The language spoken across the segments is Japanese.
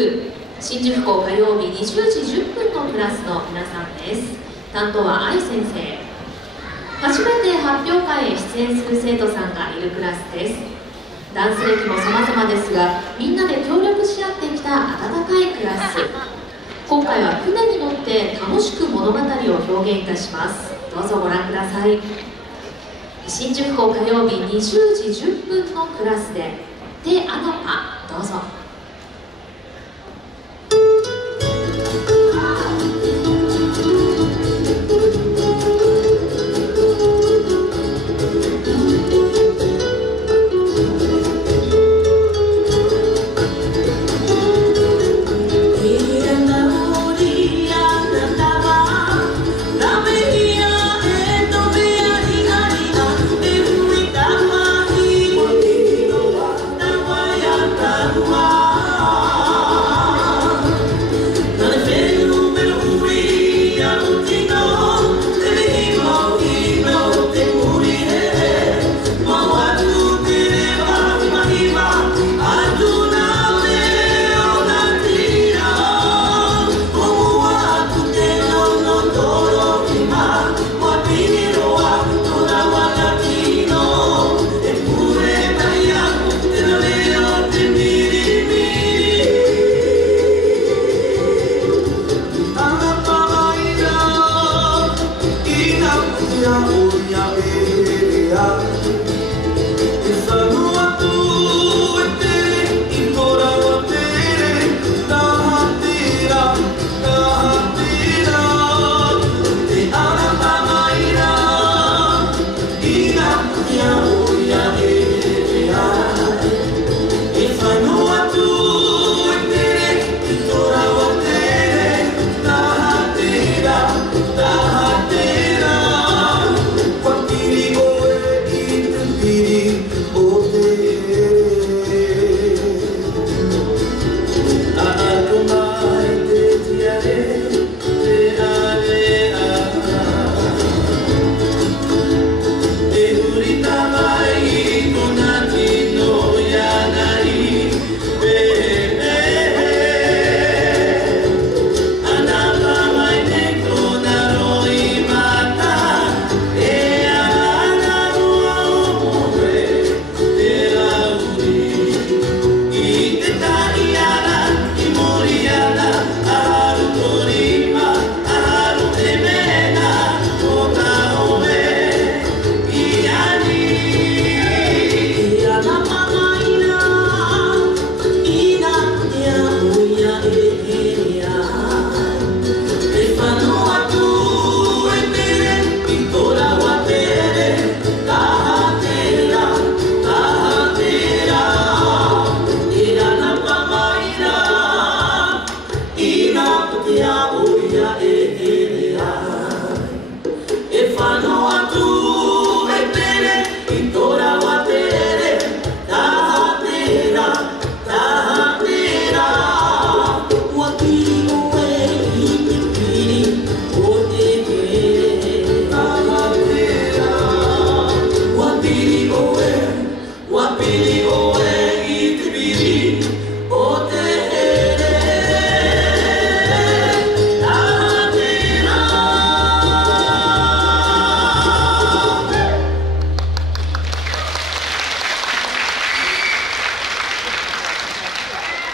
9新宿校火曜日20時10分のクラスの皆さんです。担当は愛先生。初めて発表会へ出演する生徒さんがいるクラスです。ダンス歴も様々ですが、みんなで協力し合ってきた温かいクラス。今回は船に乗って楽しく物語を表現いたします。どうぞご覧ください。新宿校火曜日20時10分のクラスで「テ・アナパ」どうぞ。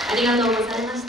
ありがとうございました。